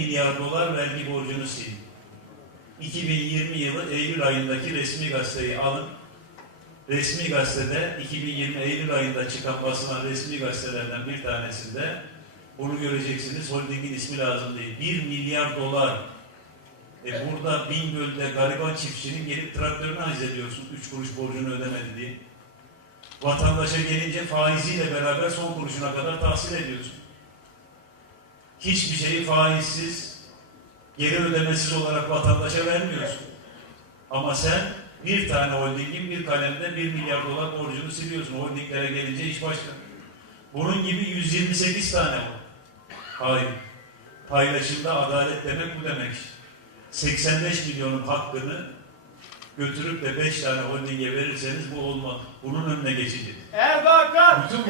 milyar dolar vergi borcunu sil. 2020 yılı Eylül ayındaki resmi gazeteyi alın. Resmi gazetede 2020 Eylül ayında çıkan basılan resmi gazetelerden bir tanesinde bunu göreceksiniz. Holdingin ismi lazım değil. 1 milyar dolar. E burada Bingöl'de gariban çiftçinin gelip traktörünü haiz ediyorsun. 3 kuruş borcunu ödemedi diye. Vatandaşa gelince faiziyle beraber son kuruşuna kadar tahsil ediyorsun. Hiçbir şeyi faizsiz, geri ödemesiz olarak vatandaşa vermiyorsun. Ama sen bir tane holdingin bir kalemde bir milyar dolar borcunu siliyorsun. Holdinglere gelince iş başka. Bunun gibi 128 tane var. Hayır. Paylaşımda adalet demek bu demek. 85 milyonun hakkını götürüp de 5 tane holdinge verirseniz bu olmaz. Bunun önüne geçeceğiz. Erbakan, Bütün Nuri